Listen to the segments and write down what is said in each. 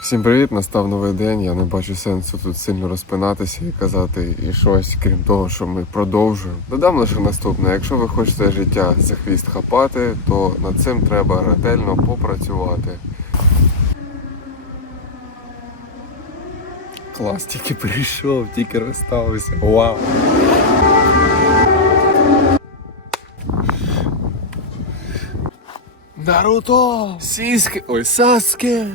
Всім привіт, настав новий день. Я не бачу сенсу тут сильно розпинатися і казати і щось, крім того, що ми продовжуємо. Додам лише наступне: якщо ви хочете життя за хвіст хапати, то над цим треба ретельно попрацювати. Клас, тільки прийшов, тільки розставився. Вау! Наруто! Сіськи! Ой, Саске!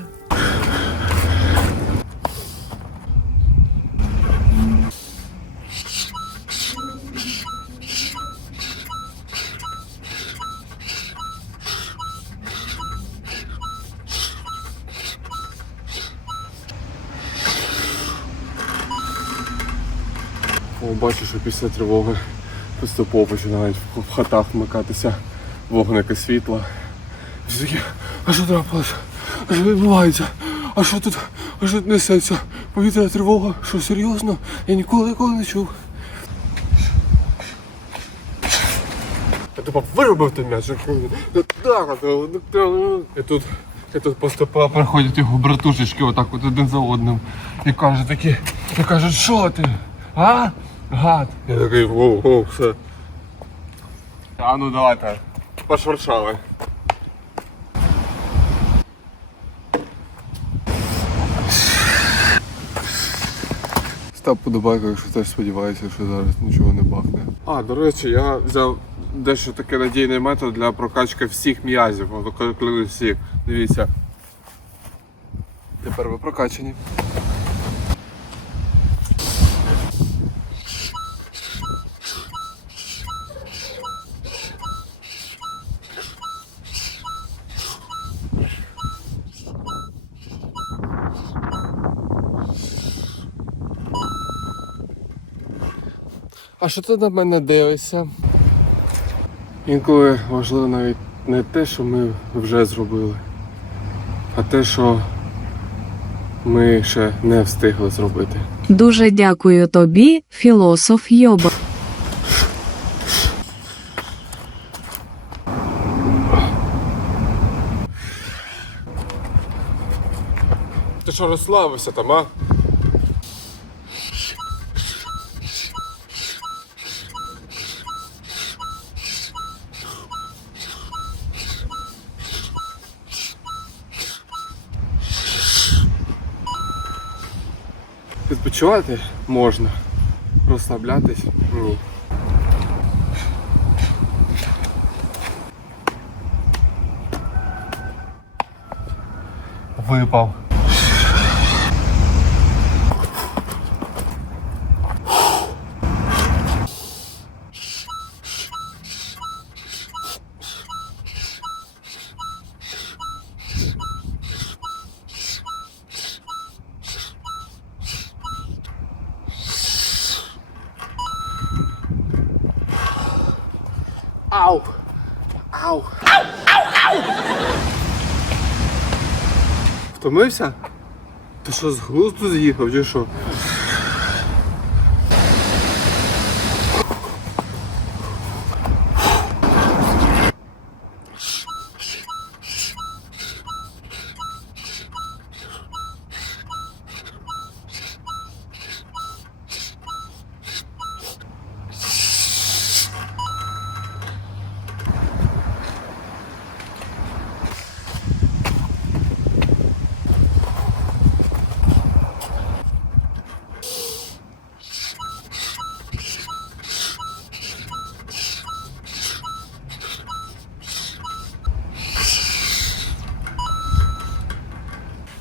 Бачу, що після тривоги поступово починають в хатах вмикатися вогники світла. Всі такі, а що трапилося? А що відбувається? А що тут? А що тут несеться? Повітряна тривога? Що серйозно? Я ніколи ніколи не чув. Я тупо виробив той м'яч. І тут, і тут поступа приходять його братушечки отак от один за одним. І кажуть такі, і кажуть, що ти? А? Гад. Я такий, воу, воу, все. А ну давайте, пошуршали. Став подобайку, якщо теж сподіваєшся, що зараз нічого не бахне. А, до речі, я взяв дещо таке надійний метод для прокачки всіх м'язів. Коли всіх. Дивіться. Тепер ви прокачані. А що ти на мене дивишся? Інколи важливо навіть не те, що ми вже зробили, а те, що ми ще не встигли зробити. Дуже дякую тобі, філософ Йоба. Ти що розслабився там, а? Відпочивати можна. Розслаблятись ні. Випав. Ау! Ау! Ау! Ау! Ау! Втомився? Ти що з глузду з'їхав чи що?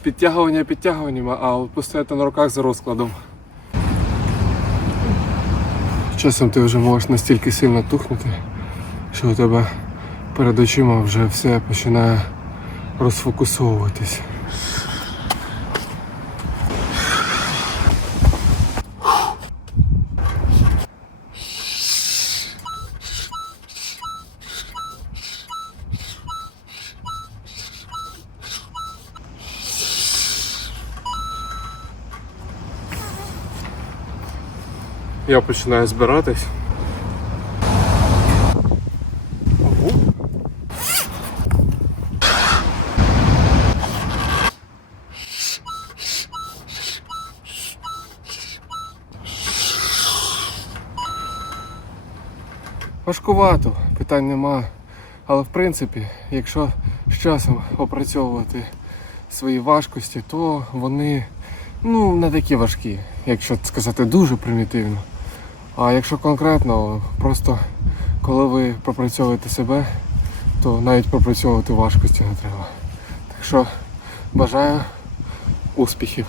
Підтягування підтягуваннями, а постояти на руках за розкладом. Часом ти вже можеш настільки сильно тухнути, що у тебе перед очима вже все починає розфокусовуватись. я починаю збиратись. Важкувато, питань нема. Але в принципі, якщо з часом опрацьовувати свої важкості, то вони ну, не такі важкі, якщо сказати дуже примітивно. А якщо конкретно, просто коли ви пропрацьовуєте себе, то навіть пропрацьовувати важкості не треба. Так що бажаю успіхів.